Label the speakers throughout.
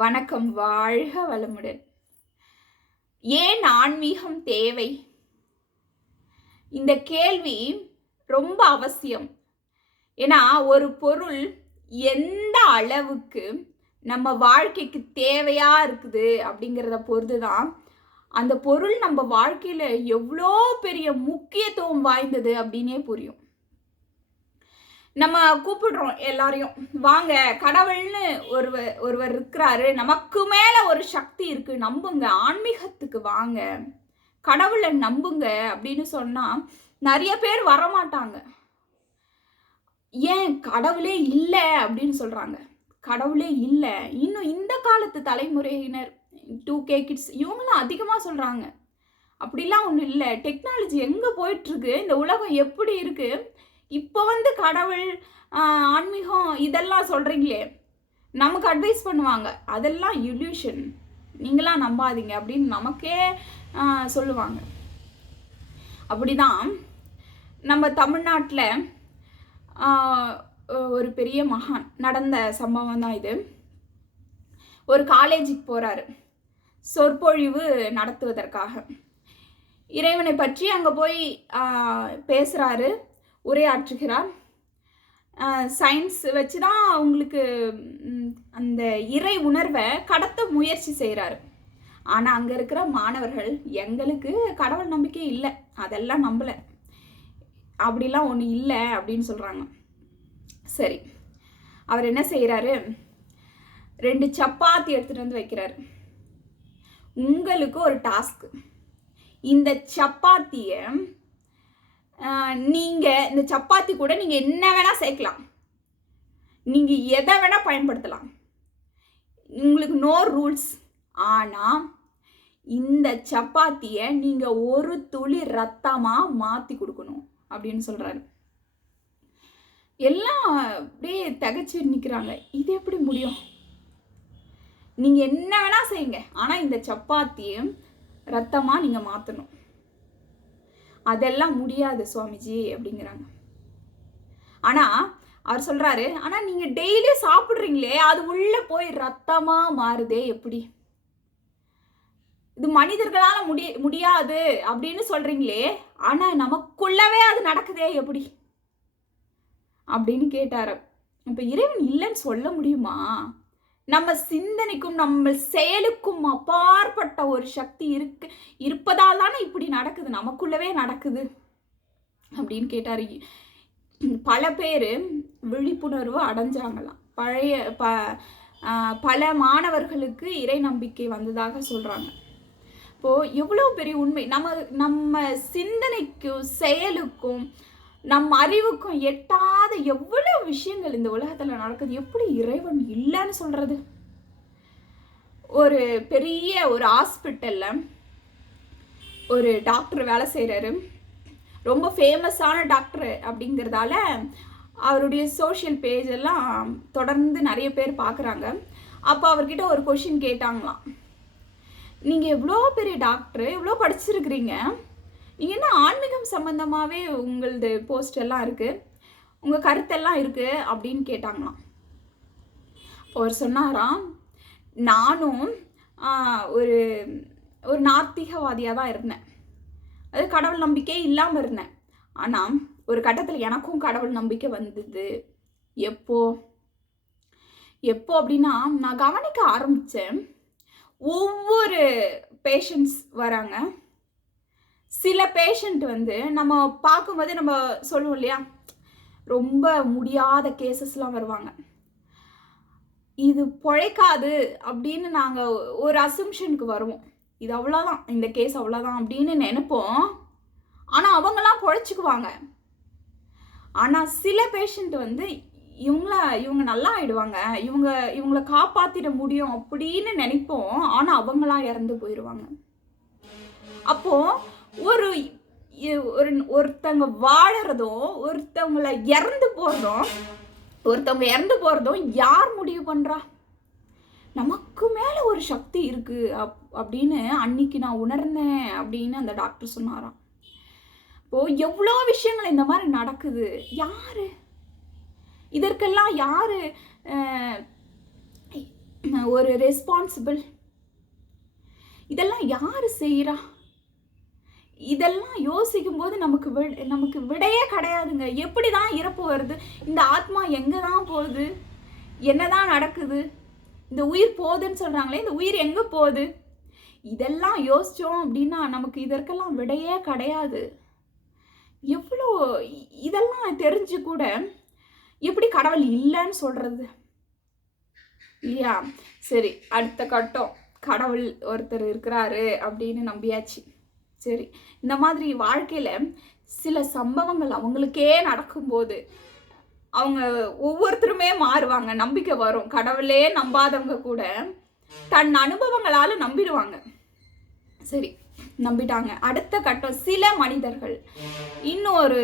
Speaker 1: வணக்கம் வாழ்க வளமுடன். ஏன் ஆன்மீகம் தேவை? இந்த கேள்வி ரொம்ப அவசியம். ஏன்னா ஒரு பொருள் எந்த அளவுக்கு நம்ம வாழ்க்கைக்கு தேவையா இருக்குது அப்படிங்கிறத பொறுத்து தான் அந்த பொருள் நம்ம வாழ்க்கையில் எவ்வளோ பெரிய முக்கியத்துவம் வாய்ந்தது அப்படின்னே புரியும். நம்ம கூப்பிடுறோம் எல்லாரையும். வாங்க கடவுள்னு ஒருவர் ஒருவர் இருக்கிறாரு. நமக்கு மேல ஒரு சக்தி இருக்கு. நம்புங்க. ஆன்மீகத்துக்கு வாங்க. கடவுளை நம்புங்க. அப்படின்னு சொன்னால் நிறைய பேர் வரமாட்டாங்க. ஏன்? கடவுளே இல்லை. அப்படின்னு சொல்கிறாங்க கடவுளே இல்லை. இன்னும் இந்த காலத்து தலைமுறையினர் டூ கே கிட்ஸ் இவங்களாம் அதிகமாக சொல்கிறாங்க அப்படிலாம் ஒன்றும் இல்லை. டெக்னாலஜி எங்கே போயிட்டுருக்கு? இந்த உலகம் எப்படி இருக்குது இப்போ வந்து கடவுள் ஆன்மீகம் இதெல்லாம் சொல்கிறீங்களே நமக்கு அட்வைஸ் பண்ணுவாங்க. அதெல்லாம் இல்யூஷன் நீங்களாம் நம்பாதீங்க அப்படின்னு நமக்கே சொல்லுவாங்க. அப்படிதான் நம்ம தமிழ்நாட்டில் ஒரு பெரிய மகான் நடந்த சம்பவம் தான் இது. ஒரு காலேஜுக்கு போகிறாரு சொற்பொழிவு நடத்துவதற்காக. இறைவனை பற்றி அங்கே போய் பேசுகிறாரு உரையாற்றுகிறார். சயின்ஸ் வச்சு தான் அவங்களுக்கு அந்த இறை உணர்வை கடத்த முயற்சி செய்கிறாரு ஆனால் அங்கே இருக்கிற மாணவர்கள் எங்களுக்கு கடவுள் நம்பிக்கை இல்லை. அதெல்லாம் நம்பலை. அப்படிலாம் ஒன்று இல்லை அப்படின்னு சொல்கிறாங்க சரி. அவர் என்ன செய்கிறாரு ரெண்டு சப்பாத்தி எடுத்துகிட்டு வந்து வைக்கிறாரு. உங்களுக்கு ஒரு டாஸ்க் இந்த சப்பாத்தியை நீங்கள் இந்த சப்பாத்தி கூட நீங்கள் என்ன வேணால் சேர்க்கலாம். நீங்கள் எதை வேணால் பயன்படுத்தலாம். உங்களுக்கு நோ ரூல்ஸ் ஆனால் இந்த சப்பாத்தியை நீங்கள் ஒரு துளி ரத்தமாக மாற்றி கொடுக்கணும் அப்படின்னு சொல்கிறாரு எல்லாம் அப்படியே தகச்சு நிற்கிறாங்க இது எப்படி முடியும்? நீங்கள் என்ன வேணால் செய்யுங்க. ஆனால் இந்த சப்பாத்தியை ரத்தமாக நீங்கள் மாற்றணும் அதெல்லாம் முடியாது சுவாமிஜி அப்படிங்கிறாங்க. ஆனால் அவர் சொல்கிறாரு ஆனால் நீங்கள் டெய்லி சாப்பிட்றீங்களே அது உள்ளே போய் ரத்தமாக மாறுதே எப்படி? இது மனிதர்களால் முடி முடியாது அப்படின்னு சொல்கிறீங்களே ஆனால் நமக்குள்ளவே அது நடக்குதே எப்படி? அப்படின்னு கேட்டார் இப்போ இறைவன் இல்லைன்னு சொல்ல முடியுமா? நம்ம சிந்தனைக்கும் நம்ம செயலுக்கும் அப்பாற்பட்ட ஒரு சக்தி இருக்கு. இருப்பதால் தானே இப்படி நடக்குது? நமக்குள்ளவே நடக்குது. அப்படின்னு கேட்டார். பல பேர் விழிப்புணர்வு அடைஞ்சாங்களாம். பழைய ப பல மாணவர்களுக்கு இறை நம்பிக்கை வந்ததாக சொல்கிறாங்க இப்போது எவ்வளோ பெரிய உண்மை. நம்ம நம்ம சிந்தனைக்கும் செயலுக்கும் நம் அறிவுக்கும் எட்டாத எவ்வளோ விஷயங்கள் இந்த உலகத்தில் நடக்குது? எப்படி இறைவன் இல்லைன்னு சொல்கிறது ஒரு பெரிய ஒரு ஹாஸ்பிட்டலில் ஒரு டாக்டர் வேலை செய்கிறாரு ரொம்ப ஃபேமஸான டாக்டர் அப்படிங்கிறதால அவருடைய சோஷியல் பேஜ் எல்லாம் தொடர்ந்து நிறைய பேர் பார்க்குறாங்க. அப்போ அவர்கிட்ட ஒரு கொஷின் கேட்டாங்களாம். நீங்கள் எவ்வளோ பெரிய டாக்டர் எவ்வளோ படிச்சிருக்கிறீங்க? இங்கே என்ன ஆன்மீகம் சம்மந்தமாகவே உங்களது போஸ்ட் எல்லாம் இருக்குது உங்கள் கருத்தெல்லாம் இருக்குது அப்படின்னு கேட்டாங்களாம். அவர் சொன்னாராம் நானும் ஒரு ஒரு நாத்திகவாதியாக தான் இருந்தேன். அது கடவுள் நம்பிக்கையே இல்லாமல் இருந்தேன். ஆனால் ஒரு கட்டத்தில் எனக்கும் கடவுள் நம்பிக்கை வந்தது. எப்போ? எப்போ அப்படின்னா நான் கவனிக்க ஆரம்பித்தேன் ஒவ்வொரு பேஷண்ட்ஸ் வராங்க. சில பேஷண்ட் வந்து நம்ம பார்க்கும்போது நம்ம சொல்லுவோம் இல்லையா? ரொம்ப முடியாத கேசஸ்லாம் வருவாங்க. இது பிழைக்காது அப்படின்னு நாங்கள் ஒரு அசம்ஷனுக்கு வருவோம். இது அவ்வளோதான் இந்த கேஸ் அவ்வளோதான் அப்படின்னு நினைப்போம். ஆனால் அவங்களாம் பொழைச்சிக்குவாங்க. ஆனால் சில பேஷண்ட் வந்து இவங்கள இவங்க நல்லா ஆயிடுவாங்க. இவங்க இவங்கள காப்பாற்றிட முடியும் அப்படின்னு நினைப்போம். ஆனால் அவங்களாம் இறந்து போயிடுவாங்க அப்போது ஒரு ஒரு ஒருத்தவங்க வாழறதும் ஒருத்தவங்கள இறந்து போகிறதும் ஒருத்தவங்க இறந்து போகிறதும் யார் முடிவு பண்ணுறா நமக்கு மேலே ஒரு சக்தி இருக்குது அப் அப்படின்னு அன்னைக்கு நான் உணர்ந்தேன் அப்படின்னு அந்த டாக்டர் சொன்னாராம். இப்போ எவ்வளோ விஷயங்கள் இந்த மாதிரி நடக்குது? யார்? இதற்கெல்லாம் யார் ஒரு ரெஸ்பான்சிபிள் இதெல்லாம் யார் செய்கிறா இதெல்லாம் யோசிக்கும் போது நமக்கு வி நமக்கு விடையே கிடையாதுங்க. எப்படி தான் இறப்பு வருது? இந்த ஆத்மா எங்கே தான் போகுது? என்னதான் நடக்குது? இந்த உயிர் போகுதுன்னு சொல்கிறாங்களே இந்த உயிர் எங்கே போகுது? இதெல்லாம் யோசித்தோம் அப்படின்னா நமக்கு இதற்கெல்லாம் விடையே கிடையாது. எவ்வளோ இதெல்லாம் தெரிஞ்சு கூட எப்படி கடவுள் இல்லைன்னு சொல்கிறது இல்லையா? சரி அடுத்த கட்டம். கடவுள் ஒருத்தர் இருக்கிறாரு அப்படின்னு நம்பியாச்சு. சரி இந்த மாதிரி வாழ்க்கையில் சில சம்பவங்கள் அவங்களுக்கே நடக்கும்போது அவங்க ஒவ்வொருத்தருமே மாறுவாங்க நம்பிக்கை வரும். கடவுளே நம்பாதவங்க கூட தன் அனுபவங்களால் நம்பிடுவாங்க. சரி நம்பிட்டாங்க. அடுத்த கட்டம் சில மனிதர்கள் இன்னொரு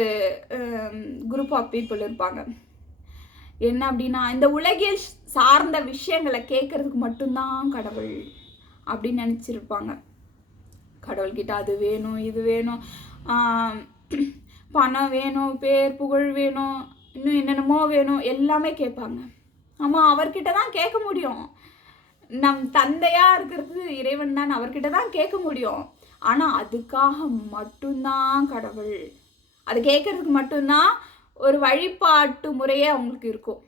Speaker 1: குரூப் ஆஃப் பீப்புள் இருப்பாங்க. என்ன அப்படின்னா இந்த உலகில் சார்ந்த விஷயங்களை கேட்கறதுக்கு மட்டும்தான் கடவுள் அப்படின்னு நினச்சிருப்பாங்க. கடவுள்கிட்ட அது வேணும் இது வேணும் பணம் வேணும் பேர் புகழ் வேணும் இன்னும் என்னென்னமோ வேணும் எல்லாமே கேட்பாங்க. ஆமாம் அவர்கிட்ட தான் கேட்க முடியும். நம் தந்தையாக இருக்கிறது இறைவன் தான் அவர்கிட்ட தான் கேட்க முடியும். ஆனால் அதுக்காக மட்டும்தான் கடவுள். அது கேட்கறதுக்கு மட்டும்தான் ஒரு வழிபாட்டு முறையே அவங்களுக்கு இருக்கும்.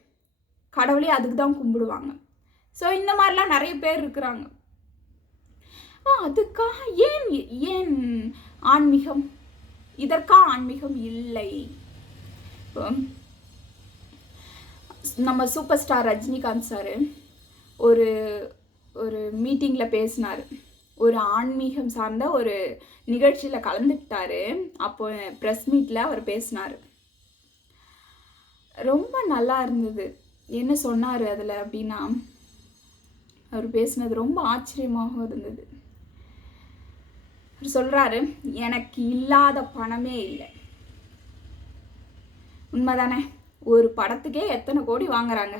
Speaker 1: கடவுளே அதுக்கு தான் கும்பிடுவாங்க. ஸோ இந்த மாதிரிலாம் நிறைய பேர் இருக்கிறாங்க. அதுக்காக ஏன் ஏன் ஆன்மீகம்? இதற்காக ஆன்மீகம் இல்லை. நம்ம சூப்பர் ஸ்டார் ரஜினிகாந்த் சார் ஒரு ஒரு மீட்டிங்கில் பேசினார். ஒரு ஆன்மீகம் சார்ந்த ஒரு நிகழ்ச்சியில் கலந்துக்கிட்டாரு. அப்போ ப்ரெஸ் மீட்டில் அவர் பேசினார். ரொம்ப நல்லா இருந்தது. என்ன சொன்னார் அதில் அப்படின்னா அவர் பேசினது ரொம்ப ஆச்சரியமாகவும் இருந்தது. சொல்கிறாரு எனக்கு இல்லாத பணமே இல்லை. உண்மைதானே? ஒரு படத்துக்கே எத்தனை கோடி வாங்குறாங்க?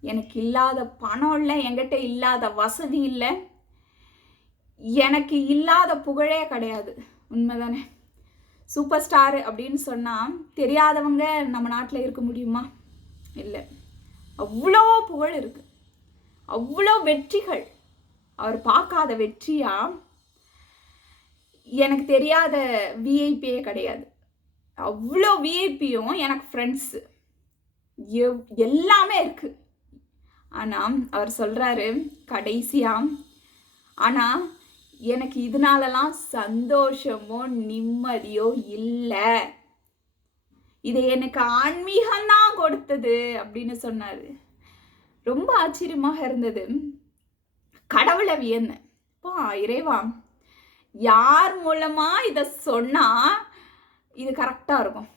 Speaker 1: எனக்கு இல்லாத பணம் இல்லை என்கிட்ட இல்லாத வசதி இல்லை. எனக்கு இல்லாத புகழே கிடையாது. உண்மைதானே? சூப்பர் ஸ்டார் அப்படின்னு சொன்னால் தெரியாதவங்க நம்ம நாட்டில் இருக்க முடியுமா? இல்லை. அவ்வளோ புகழ் இருக்குது அவ்வளோ வெற்றிகள். அவர் பார்க்காத வெற்றியாக எனக்கு தெரியாத விஐபியே கிடையாது. அவ்வளோ விஐபியும் எனக்கு ஃப்ரெண்ட்ஸு எவ் எல்லாமே இருக்குது ஆனால் அவர் சொல்கிறாரு கடைசியாக ஆனால் எனக்கு இதனாலலாம் சந்தோஷமோ நிம்மதியோ இல்லை. இது எனக்கு ஆன்மீகம்தான் கொடுத்தது அப்படின்னு சொன்னார். ரொம்ப ஆச்சரியமாக இருந்தது. கடவுளை வியந்தேன். பா இறைவா யார் மூலமாக இதை சொன்னால் இது கரெக்டாக இருக்கும்?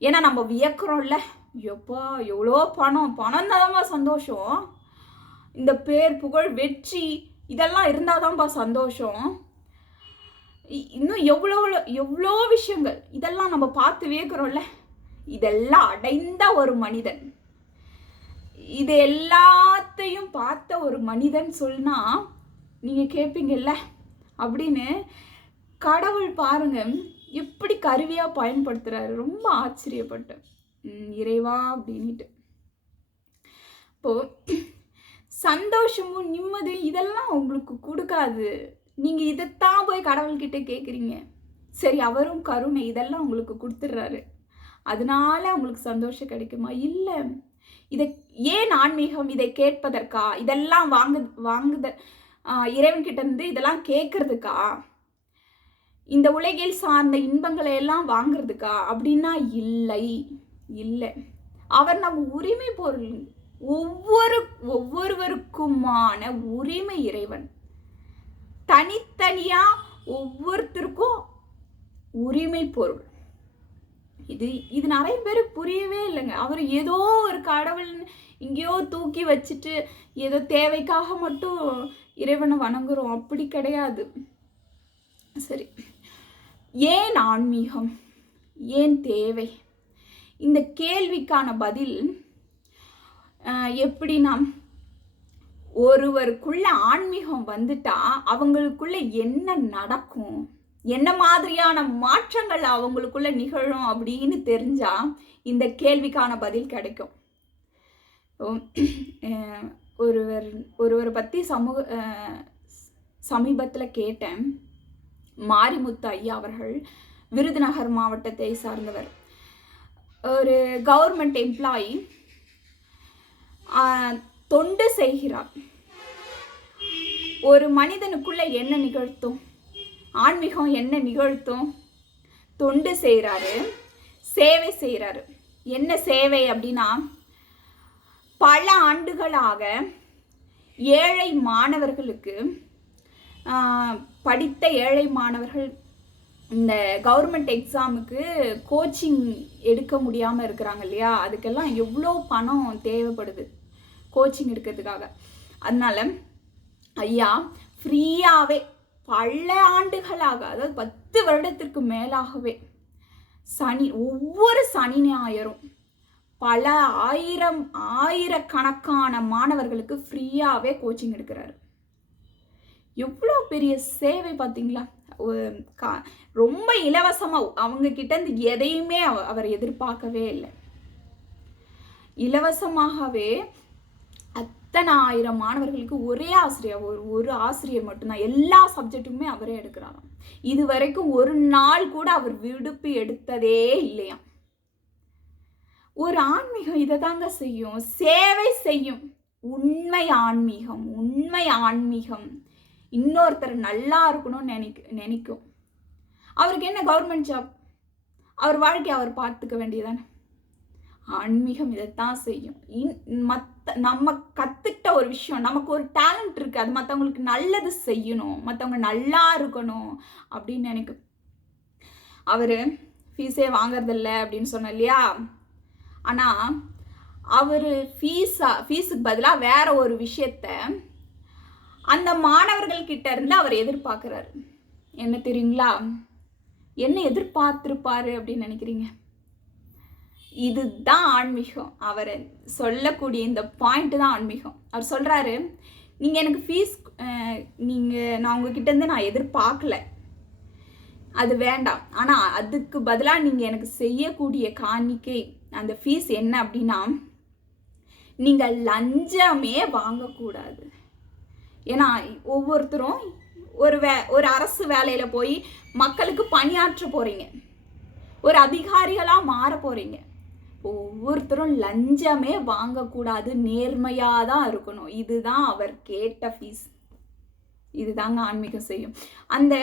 Speaker 1: ஏன்னா நம்ம வியக்கிறோம்ல. எப்பா எவ்வளோ பணம்? பணம் தான்ப்பா சந்தோஷம். இந்த பேர் புகழ் வெற்றி இதெல்லாம் இருந்தால் தான்ப்பா சந்தோஷம். இ- இன்னும் எவ்வளோ எவ்வளோ விஷயங்கள் இதெல்லாம் நம்ம பார்த்து வியக்கிறோம்ல. இதெல்லாம் அடைந்த ஒரு மனிதன். இது எல்லாத்தையும் பார்த்த ஒரு மனிதன் சொன்னால் நீங்கள் கேட்பீங்கல்ல அப்படின்னு கடவுள் பாருங்க எப்படி கருவியாக பயன்படுத்துகிறாரு ரொம்ப ஆச்சரியப்பட்டேன் இறைவா அப்படின்ட்டு இப்போது சந்தோஷமும் நிம்மதியும் இதெல்லாம் உங்களுக்கு கொடுக்காது. நீங்கள் இதைத்தான் போய் கடவுள்கிட்ட கேட்குறீங்க சரி அவரும் கருணை இதெல்லாம் உங்களுக்கு கொடுத்துட்றாரு. அதனால உங்களுக்கு சந்தோஷம் கிடைக்குமா? இல்லை. இதை ஏன் ஆன்மீகம் இதை கேட்பதற்கா? இதெல்லாம் வாங்கு வாங்குத இறைவன்கிட்ட இருந்து இதெல்லாம் கேட்கறதுக்கா இந்த உலகில் சார்ந்த இன்பங்களை எல்லாம் வாங்குறதுக்கா? அப்படின்னா இல்லை. இல்லை. அவர் நம் உரிமை பொருள் ஒவ்வொரு ஒவ்வொருவருக்குமான உரிமை இறைவன். தனித்தனியா ஒவ்வொருத்தருக்கும் உரிமை பொருள். இது இது நிறைய பேருக்கு புரியவே இல்லைங்க. அவர் ஏதோ ஒரு கடவுள் எங்கேயோ தூக்கி வச்சுட்டு ஏதோ தேவைக்காக மட்டும் இறைவனை வணங்குறோம். அப்படி கிடையாது. சரி. ஏன் ஆன்மீகம்? ஏன் தேவை? இந்த கேள்விக்கான பதில் எப்படி எப்படின்னா ஒருவருக்குள்ள ஆன்மீகம் வந்துட்டா அவங்களுக்குள்ள என்ன நடக்கும்? என்ன மாதிரியான மாற்றங்கள் அவங்களுக்குள்ள நிகழும் அப்படின்னு தெரிஞ்சா இந்த கேள்விக்கான பதில் கிடைக்கும். ஒருவர் ஒருவரை பற்றி சமூக சமீபத்தில் கேட்டேன். மாரிமுத்து ஐயா அவர்கள் விருதுநகர் மாவட்டத்தை சார்ந்தவர். ஒரு கவர்மெண்ட் எம்ப்ளாயி தொண்டு செய்கிறார். ஒரு மனிதனுக்குள்ள என்ன நிகழ்த்தும்? ஆன்மீகம் என்ன நிகழ்த்தும்? தொண்டு செய்கிறாரு சேவை செய்கிறாரு என்ன சேவை அப்படின்னா பல ஆண்டுகளாக ஏழை மாணவர்களுக்கு படித்த ஏழை மாணவர்கள் இந்த கவர்மெண்ட் எக்ஸாமுக்கு கோச்சிங் எடுக்க முடியாமல் இருக்கிறாங்க இல்லையா? அதுக்கெல்லாம் எவ்வளோ பணம் தேவைப்படுது கோச்சிங் எடுக்கிறதுக்காக. அதனால ஐயா ஃப்ரீயாகவே பல ஆண்டுகளாக அதாவது பத்து வருடத்திற்கு மேலாகவே சனி ஒவ்வொரு சனி ஞாயிறும் பல ஆயிரம் ஆயிரக்கணக்கான மாணவர்களுக்கு ஃப்ரீயாகவே கோச்சிங் எடுக்கிறாரு. எவ்வளோ பெரிய சேவை பார்த்தீங்களா? ரொம்ப இலவசமாக அவங்க கிட்டேருந்து எதையுமே அவர் எதிர்பார்க்கவே இல்லை. இலவசமாகவே அத்தனை ஆயிரம் மாணவர்களுக்கு ஒரே ஆசிரியர் ஒரு ஒரு ஆசிரியர் மட்டும்தான். எல்லா சப்ஜெக்ட்டுமே அவரே எடுக்கிறாராம். இது வரைக்கும் ஒரு நாள் கூட அவர் விடுப்பு எடுத்ததே இல்லையாம். ஒரு ஆன்மீகம் இதை தாங்க செய்யும். சேவை செய்யும். உண்மை ஆன்மீகம் உண்மை ஆன்மீகம். இன்னொருத்தர் நல்லா இருக்கணும்னு நினைக்க நினைக்கும். அவருக்கு என்ன கவர்மெண்ட் ஜாப் அவர் வாழ்க்கையை அவர் பார்த்துக்க வேண்டியதானே. ஆன்மீகம் இதைத்தான் செய்யும். இன் மற்ற நம்ம கற்றுக்கிட்ட ஒரு விஷயம் நமக்கு ஒரு டேலண்ட் இருக்குது அது மற்றவங்களுக்கு நல்லது செய்யணும். மற்றவங்க நல்லா இருக்கணும் அப்படின்னு நினைக்கும். அவர் ஃபீஸே வாங்குறதில்ல அப்படின்னு சொன்ன இல்லையா? ஆனால் அவர் ஃபீஸா ஃபீஸுக்கு பதிலாக வேற ஒரு விஷயத்த அந்த மாணவர்கள்கிட்ட இருந்து அவர் எதிர்பார்க்குறாரு. என்ன தெரியுங்களா? என்ன எதிர்பார்த்துருப்பாரு அப்படின்னு நினைக்கிறீங்க? இதுதான் ஆன்மீகம். அவர் சொல்லக்கூடிய இந்த பாயிண்ட் தான் ஆன்மீகம். அவர் சொல்கிறாரு நீங்கள் எனக்கு ஃபீஸ் நீங்கள் நான் உங்ககிட்ட இருந்து நான் எதிர்பார்க்கல. அது வேண்டாம். ஆனால் அதுக்கு பதிலாக நீங்கள் எனக்கு செய்யக்கூடிய காணிக்கை அந்த ஃபீஸ் என்ன அப்படின்னா நீங்கள் லஞ்சமே வாங்கக்கூடாது. ஏன்னா ஒவ்வொருத்தரும் ஒரு வே ஒரு அரசு வேலையில் போய் மக்களுக்கு பணியாற்ற போகிறீங்க ஒரு அதிகாரிகளாக மாற போகிறீங்க ஒவ்வொருத்தரும் லஞ்சமே வாங்கக்கூடாது நேர்மையாக தான் இருக்கணும். இதுதான் அவர் கேட்ட ஃபீஸ் இதுதாங்க ஆன்மீகம் செய்யும். அந்த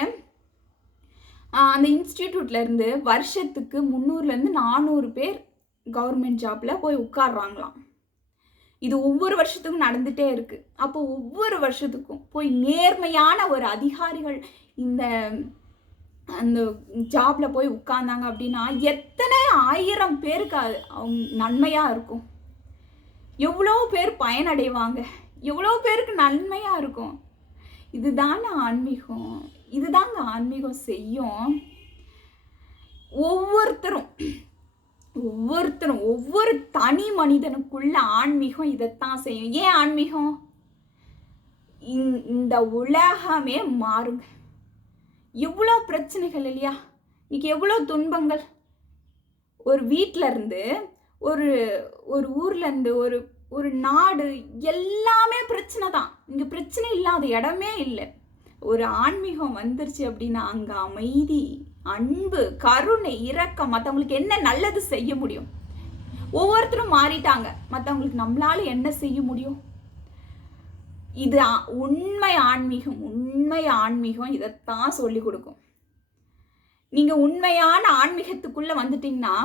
Speaker 1: அந்த இன்ஸ்டிடியூட்லேருந்து வருஷத்துக்கு முந்நூறுலேருந்து நானூறு பேர் கவர்மெண்ட் ஜாப்பில் போய் உட்காடுறாங்களாம் இது ஒவ்வொரு வருஷத்துக்கும் நடந்துகிட்டே இருக்குது அப்போ ஒவ்வொரு வருஷத்துக்கும் போய் நேர்மையான ஒரு அதிகாரிகள் இந்த அந்த ஜாப்ல போய் உட்கார்ந்தாங்க அப்படின்னா எத்தனை ஆயிரம் பேருக்கு அவங்க நன்மையாக இருக்கும். எவ்வளோ பேர் பயனடைவாங்க. எவ்வளோ பேருக்கு நன்மையாக இருக்கும். இதுதாங்க ஆன்மீகம். இதுதாங்க ஆன்மீகம் செய்யும். ஒவ்வொருத்தரும் ஒவ்வொருத்தரும் ஒவ்வொரு தனி மனிதனுக்குள்ள ஆன்மீகம் இதைத்தான் செய்யும். ஏன் ஆன்மீகம்? இந்த உலகமே மாறுங்க. எவ்வளோ பிரச்சனைகள் இல்லையா? இன்னைக்கு எவ்வளோ துன்பங்கள்? ஒரு வீட்டில் இருந்து ஒரு ஒரு ஊர்லேருந்து ஒரு ஒரு நாடு எல்லாமே பிரச்சனை தான். இங்கே பிரச்சனை இல்லாத இடமே இல்லை. ஒரு ஆன்மீகம் வந்துருச்சு அப்படின்னா அங்கே அமைதி. அன்பு கருணை இரக்கம் மற்றவங்களுக்கு என்ன நல்லது செய்ய முடியும்? ஒவ்வொருத்தரும் மாறிட்டாங்க. மற்றவங்களுக்கு நம்மளால என்ன செய்ய முடியும்? இது உண்மை ஆன்மீகம் உண்மை ஆன்மீகம் இதைத்தான் சொல்லி கொடுக்கும். நீங்கள் உண்மையான ஆன்மீகத்துக்குள்ளே வந்துட்டீங்கன்னா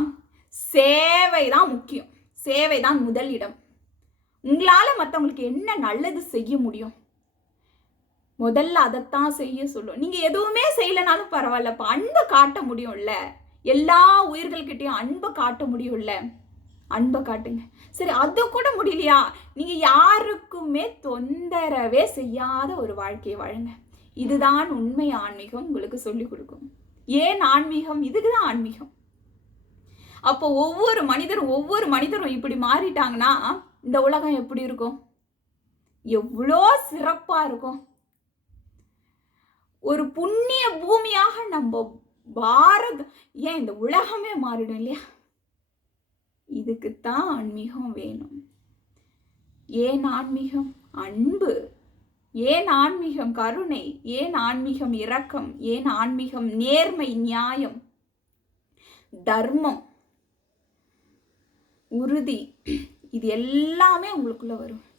Speaker 1: சேவை தான் முக்கியம். சேவை தான் முதல் இடம். உங்களால் மற்றவங்களுக்கு என்ன நல்லது செய்ய முடியும்? முதல்ல அதைத்தான் செய்ய சொல்லும். நீங்கள் எதுவுமே செய்யலைனாலும் பரவாயில்லப்பா அன்பை காட்ட முடியும்ல? எல்லா உயிர்கள்கிட்டையும் அன்பை காட்ட முடியும்ல? அன்பை காட்டுங்க. சரி அது கூட முடியலையா? நீங்கள் யாருக்குமே தொந்தரவே செய்யாத ஒரு வாழ்க்கையை வாழுங்க. இதுதான் உண்மை ஆன்மீகம் உங்களுக்கு சொல்லி கொடுக்கும். ஏன் ஆன்மீகம்? இதுக்கு தான் ஆன்மீகம். அப்போ ஒவ்வொரு மனிதரும் ஒவ்வொரு மனிதரும் இப்படி மாறிட்டாங்கன்னா இந்த உலகம் எப்படி இருக்கும்? எவ்வளோ சிறப்பாக இருக்கும். ஒரு புண்ணிய பூமியாக நம்ம பாரத் ஏன் இந்த உலகமே மாறிடும் இல்லையா? இதுக்குத்தான் ஆன்மீகம் வேணும். ஏன் ஆன்மீகம்? அன்பு. ஏன் ஆன்மீகம் கருணை? ஏன் ஆன்மீகம் இரக்கம்? ஏன் ஆன்மீகம் நேர்மை நியாயம்? தர்மம். உறுதி. இது எல்லாமே உங்களுக்குள்ள வரும்.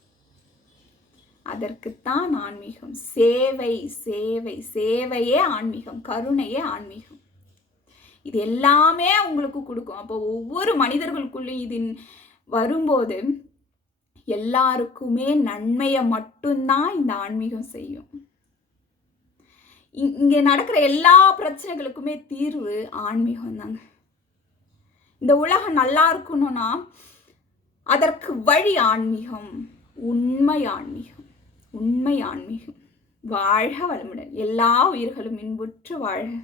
Speaker 1: அதற்குத்தான் ஆன்மீகம். சேவை சேவை சேவையே ஆன்மீகம் கருணையே ஆன்மீகம். இது எல்லாமே உங்களுக்கு கொடுக்கும். அப்போ ஒவ்வொரு மனிதர்களுக்குள்ளேயும் இது வரும்போது எல்லாருக்குமே நன்மையை மட்டும்தான் இந்த ஆன்மீகம் செய்யும். இங்கே நடக்கிற எல்லா பிரச்சனைகளுக்குமே தீர்வு ஆன்மீகம் தாங்க. இந்த உலகம் நல்லா இருக்கணும்னா அதற்கு வழி ஆன்மீகம் உண்மை ஆன்மீகம். உண்மை ஆன்மீகம். வாழ்க வளமுடன். எல்லா உயிர்களும் இன்புற்று வாழ்க.